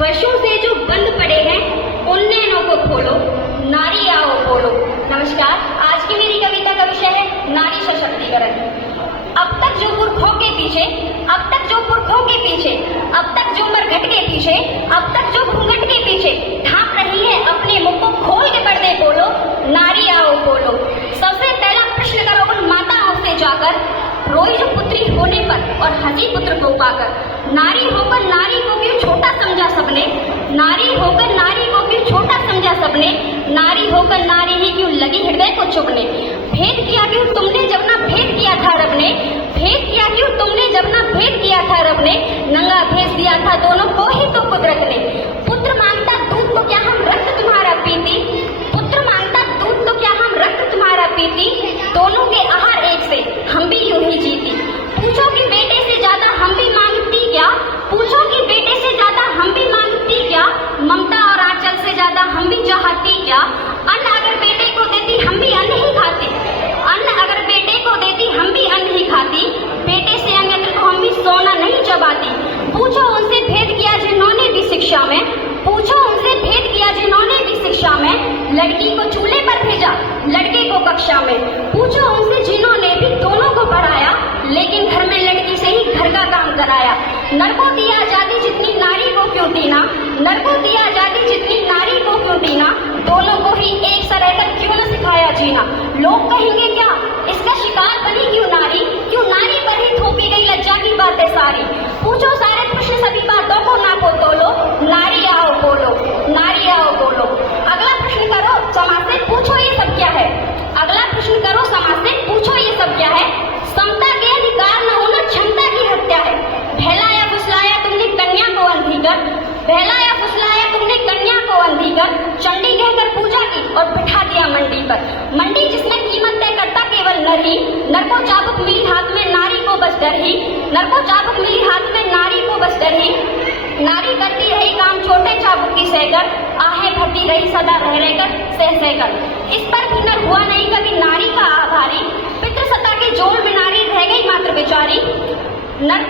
वर्षों से जो बंद पड़े हैं उन नैनों को खोलो, नारी आओ बोलो। नमस्कार, आज की मेरी कविता का विषय है नारी सशक्तिकरण। अब तक जो पुरखों के पीछे, अब तक जो पुरखों के पीछे, अब तक जो मरघट के पीछे, अब तक जो घूंघट के पीछे ढांप रही है अपने मुख को खोल के पर्दे बोलो, नारी आओ बोलो। सबसे पहला प्रश्न करो उन माताओं से जाकर, रोई जो पुत्री होने पर और हंसी पुत्र को पाकर। नारी होकर नारी को क्यों छोटा समझा सबने, नारी होकर नारी को क्यों छोटा समझा सबने, नारी होकर नारी ही क्यों लगी हृदय को चुभने। भेद किया क्यों तुमने जब ना भेद किया था रब ने, भेद किया क्यों तुमने जब ना भेद किया था रब ने, नंगा भेज दिया था दोनों को ही तो कुदरत ने। पुत्र मांगता दूध तो क्या हम रक्त तुम्हारा पीती, पुत्र मांगता दूध तो क्या हम रक्त तुम्हारा पीती, दोनों के आहार एक से हम भी यूं ही जीती। पूछो कि बेटे से ज्यादा हम भी मांगती क्या, पूछो कि बेटे से ज्यादा हम भी मांगती क्या, ममता और आंचल से ज्यादा हम भी चाहती क्या। अन्न अगर बेटे को देती हम भी अन्न ही खाती, अन्न अगर बेटे को देती हम भी अन्न ही खाती, बेटे से अन्यत्र को हम भी सोना नहीं चबाती। पूछो उनसे भेद किया जिन्होंने भी शिक्षा में, पूछो उनसे भेद किया जिन्होंने भी शिक्षा में, लड़की को चूल्हे पर भेजा लड़के को कक्षा में। पूछो उनसे जिन्होंने भी दोनों को पढ़ाया, लेकिन घर में लड़की से ही घर का काम कराया। नर को दी आजादी जितनी नारी को क्यों दीना, नर को दी आजादी जितनी नारी को क्यों दीना, दोनों को ही एक सा रहकर क्यों न सिखाया जीना। लोग कहेंगे क्या इसका शिकार बनी क्यों नारी, क्यों नारी पर ही थोपी गई लज्जा की बातें सारी। पूछो सारे प्रश्न सभी बातों को नापो तोलो, नारी आओ बोलो, नारी आओ बोलो। अगला प्रश्न करो समाज से, पूछो ये सब क्या है, अगला प्रश्न करो समाज से, पूछो ये सब क्या है। समता के अधिकार न होना क्षमता की हत्या है। बहलाया फुसलाया तुमने कन्या को अंधी कर, बहलाया फुसलाया तुमने कन्या को अंधी कर, चंडी कहकर पूजा की और बिठा दिया मंडी पर। मंडी जिसमें कीमत तय करता केवल नर ही, नर को चाबुक मिली हाथ में नारी को बस डर ही, नर को चाबुक मिली हाथ में नारी को बस डर ही। नारी करती रही काम छोटे चाबुक की सहकर, आहें भरती रही सदा रह रहकर सह सहकर। इस पर भी नर हुआ नहीं कभी नारी का आभारी, पितृसत्ता के जोर में नारी रह गई मात्र बेचारी। नर